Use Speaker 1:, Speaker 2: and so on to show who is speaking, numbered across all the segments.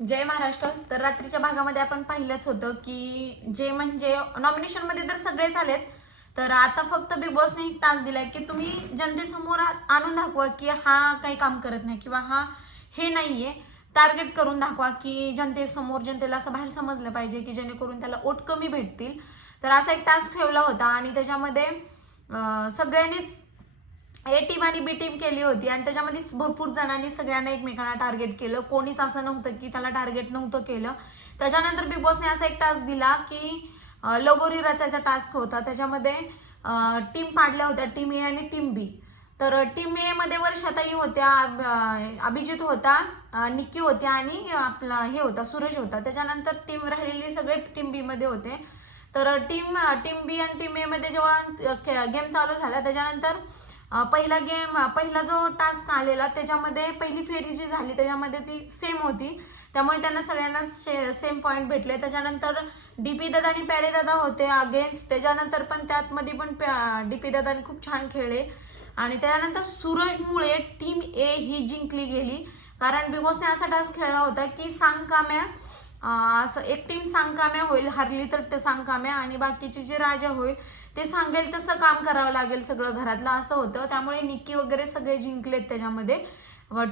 Speaker 1: जय महाराष्ट्र. तर रात्रीच्या भागामध्ये आपण पाहिलंच होतं की जे म्हणजे नॉमिनेशनमध्ये तर सगळेच आलेत तर आता फक्त बिग बॉसने एक टास्क दिलाय की तुम्ही जनतेसमोर आणून दाखवा की हा काही काम करत नाही किंवा हा हे नाहीये. टार्गेट करून दाखवा की जनतेसमोर जनतेला असं बाहेर समजलं पाहिजे की जेणेकरून त्याला ओट कमी भेटतील. तर असा एक टास्क ठेवला होता आणि त्याच्यामध्ये सगळ्यांनीच ए टीम आणि बी टीम केली होती आणि त्याच्यामध्ये भरपूर जणांनी सगळ्यांना एकमेकांना टार्गेट केलं. कोणीच असं नव्हतं की त्याला टार्गेट नव्हतं केलं. त्याच्यानंतर बिग बॉसने असा एक टास्क दिला की लगोरी रचायचा टास्क होता त्याच्यामध्ये टीम पाडल्या होत्या टीम ए आणि टीम बी तर टीम ए मध्ये वर्षाताई होत्या अभिजित होता निक्की होत्या आणि आपला हे होता सूरज होता. त्याच्यानंतर टीम राहिलेली सगळे टीम बी मध्ये होते. तर टीम टीम बी आणि टीम ए मध्ये जेव्हा गेम चालू झाला त्याच्यानंतर पहिला गेम पहिला जो टास्क आलेला त्याच्यामध्ये पहिली फेरी जी झाली त्याच्यामध्ये ती सेम होती. त्यामुळे त्यांना सगळ्यांना सेम पॉईंट भेटले. त्याच्यानंतर डीपी दादा आणि प्यारे दादा होते अगेन्स्ट त्याच्यानंतर पण त्यातमध्ये पण डीपी दादाने खूप छान खेळले. आणि त्यानंतर सूरजमुळे टीम ए ही जिंकली गेली. कारण बिग बॉसने असा टास्क खेळला होता की सांगकाम्या अं, असं एक टीम सांगकाम्या होईल हरली तर ते सांगकाम्या आणि बाकीचे जे राजा होईल ते सांगेल तसं काम करावं लागेल सगळं घरातलं असं होतं. त्यामुळे निक्की वगैरे सगळे जिंकलेत त्याच्यामध्ये.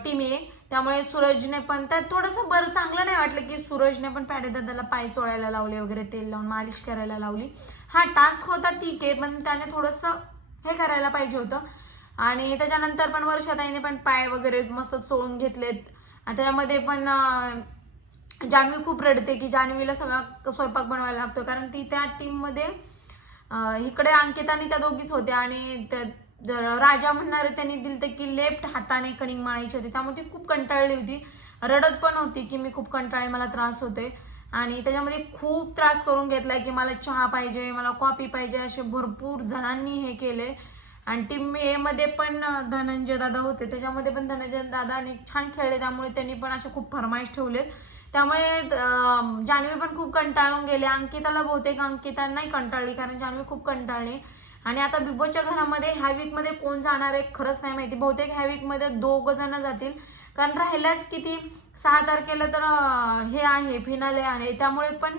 Speaker 1: Team A. त्यामुळे सूरजने पण त्यात थोडंसं बरं चांगलं नाही वाटलं की सूरजने पण पॅडे दादाला पाय चोळायला लावले वगैरे तेल लावून मालिश करायला लावली. हा टास्क होता ठीक आहे पण त्याने थोडंसं हे करायला पाहिजे होतं. आणि त्याच्यानंतर पण वर्षाताईने पण पाय वगैरे मस्त चोळून घेतलेत. आणि त्याच्यामध्ये पण जान्हवी खूप रडते की जान्हवीला सगळा स्वयंपाक बनवायला लागतो कारण ती त्या टीममध्ये इकडे अंकिता आणि त्या दोघीच होत्या आणि त्या- राजा म्हणणारे त्यांनी दिलं की लेफ्ट हाताने कणिंग माळायची होती. त्यामुळे ती खूप कंटाळली होती. रडत पण होती की मी खूप कंटाळे मला त्रास होते आणि त्याच्यामध्ये खूप त्रास करून घेतलाय की मला चहा पाहिजे मला कॉफी पाहिजे असे भरपूर जणांनी हे केले. आणि टीम ए मध्ये पण धनंजय दादा होते. त्याच्यामध्ये पण धनंजय दादा आणि छान खेळले त्यामुळे त्यांनी पण असे खूप फरमाईश ठेवले त्यामुळे जान्हवी पण खूप कंटाळून गेले. अंकिताला बहुतेक अंकिता नाही कंटाळली कारण जान्हवी खूप कंटाळली. आणि आता बिग बॉसच्या घरामध्ये ह्या वीकमध्ये कोण जाणार आहे खरंच नाही माहिती. बहुतेक ह्या वीक दोघ जण जातील. कारण राहिल्याच किती? सहा तारखेला तर हे आहे फिनाले आहे. त्यामुळे पण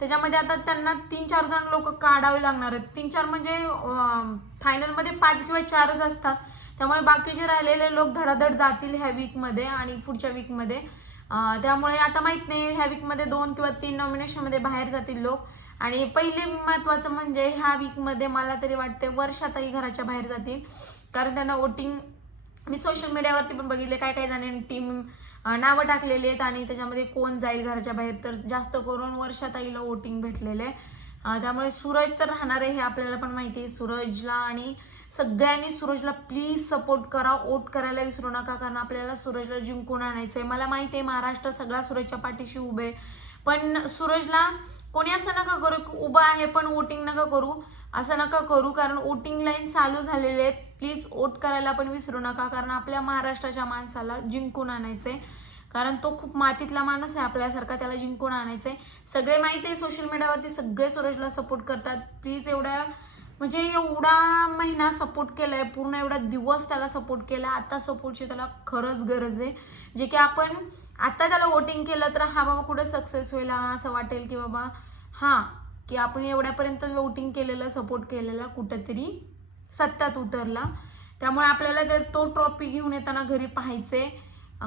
Speaker 1: त्याच्यामध्ये आता त्यांना तीन चार जण लोक काढावे लागणार आहेत. तीन चार म्हणजे फायनलमध्ये पाच किंवा चारच असतात. त्यामुळे बाकीचे राहिलेले लोक धडाधड जातील ह्या वीकमध्ये आणि पुढच्या वीकमध्ये त्यामुळे आता माहीत नाही ह्या वीकमध्ये दोन किंवा तीन नॉमिनेशनमध्ये बाहेर जातील लोक. आणि पहिले महत्वाचं म्हणजे ह्या वीकमध्ये मला तरी वाटते वर्षातही घराच्या बाहेर जातील. कारण त्यांना वोटिंग मी सोशल मीडियावरती पण बघितले काय काय जणांनी टीम नावं टाकलेली आहेत आणि त्याच्यामध्ये कोण जाईल घराच्या बाहेर. तर जास्त करून वर्षाताईला वोटिंग भेटलेलं आहे. त्यामुळे सूरज तर राहणार आहे हे आपल्याला पण माहिती आहे. सूरजला आणि सगळ्यांनी सूरजला प्लीज सपोर्ट करा वोट करायला विसरू नका कारण आपल्याला सूरजला जिंकून आणायचं आहे मला माहिती आहे महाराष्ट्र सगळा सूरजच्या पाठीशी उभे आहे. पण सूरजला कोणी असं नका करू उभं आहे पण वोटिंग नका करू. असं नका करू कारण वोटिंग लाईन चालू झालेले आहेत. प्लीज वोट करायला पण विसरू नका कारण आपल्या महाराष्ट्राच्या माणसाला जिंकून आणायचंय. कारण तो खूप मातीतला माणूस आहे आपल्यासारखा त्याला जिंकून आणायचं आहे सगळे माहिती आहे सोशल मीडियावरती सगळे सूरजला सपोर्ट करतात. प्लीज एवढ्या म्हणजे एवढा महिना सपोर्ट केलाय पूर्ण एवढा दिवस त्याला सपोर्ट केला आता सपोर्टची त्याला खरंच गरज आहे. जे की आपण आता त्याला वोटिंग केलं तर हा बाबा कुठे सक्सेस होईल हा असं वाटेल की बाबा हा की आपण एवढ्यापर्यंत वोटिंग केलेलं सपोर्ट केलेला कुठेतरी सत्यात उतरला. त्यामुळे आपल्याला तर तो ट्रॉफी घेऊन येताना घरी पाहायचे.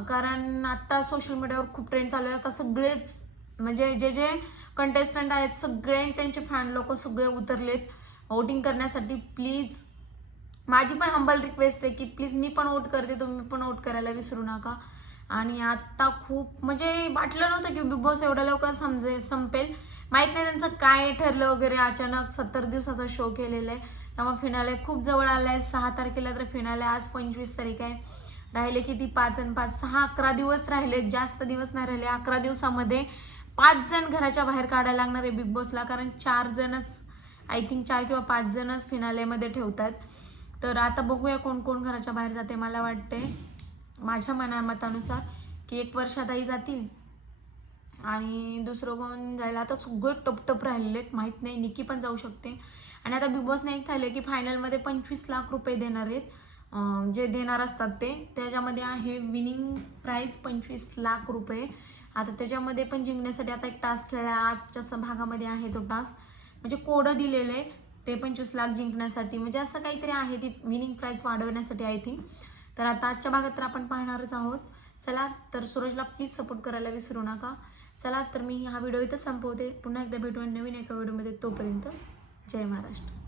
Speaker 1: कारण आता सोशल मीडियावर खूप ट्रेंड चालू आहे. आता सगळेच म्हणजे जे जे कंटेस्टंट आहेत सगळे त्यांचे फॅन लोक सगळे उतरलेत. वोटिंग करण्यासाठी प्लीज माझी पण हंबल रिक्वेस्ट आहे की प्लीज मी पण वोट करते तुम्ही पण वोट करायला विसरू नका. आणि आता खूप म्हणजे वाटलं नव्हतं की बिग बॉस एवढ्या लवकर समजे संपेल. माहीत नाही त्यांचं काय ठरलं वगैरे अचानक सत्तर दिवसाचा शो केलेला आहे. त्यामुळे फिनाले खूप जवळ आलाय सहा तारखेला तर फिनाले आज पंचवीस तारीख आहे. राहिले किती? पाच आणि पाच. सहा अकरा दिवस राहिले. जास्त दिवस नाही राहिले. अकरा दिवसामध्ये पाच जण घराच्या बाहेर काढायला लागणार आहे बिग बॉसला कारण चार जणच आय थिंक चार किंवा पाच जणच फिनालेमध्ये ठेवतात. तर आता बघूया कोण कोण घराच्या बाहेर जाते मला वाटते. माझ्या मना मतानुसार की एक वर्षातही जातील. आणि दुसरं कोण जायला आता सगळे टपटप राहिलेले आहेत. माहीत नाही निकी पण जाऊ शकते. आणि आता बिग बॉसने एक ठरलं की फायनलमध्ये पंचवीस लाख रुपये देणार आहेत. जे देणार असतात ते. त्याच्यामध्ये आहे विनिंग प्राईज पंचवीस लाख रुपये. आता त्याच्यामध्ये पण जिंकण्यासाठी आता एक टास्क खेळला आजच्या स- भागामध्ये आहे तो टास्क म्हणजे कोडं दिलेलं आहे ते पंचवीस लाख जिंकण्यासाठी. म्हणजे असं काहीतरी आहे ती विनिंग प्राईज वाढवण्यासाठी आय थिंक तर आता आजच्या भागात तर आपण पाहणारच आहोत. चला तर सूरजला प्लीज सपोर्ट करायला विसरू नका. चला तर मी हा व्हिडिओ इथं संपवते. पुन्हा एकदा भेटून नवीन एका व्हिडिओमध्ये तोपर्यंत जय महाराष्ट्र.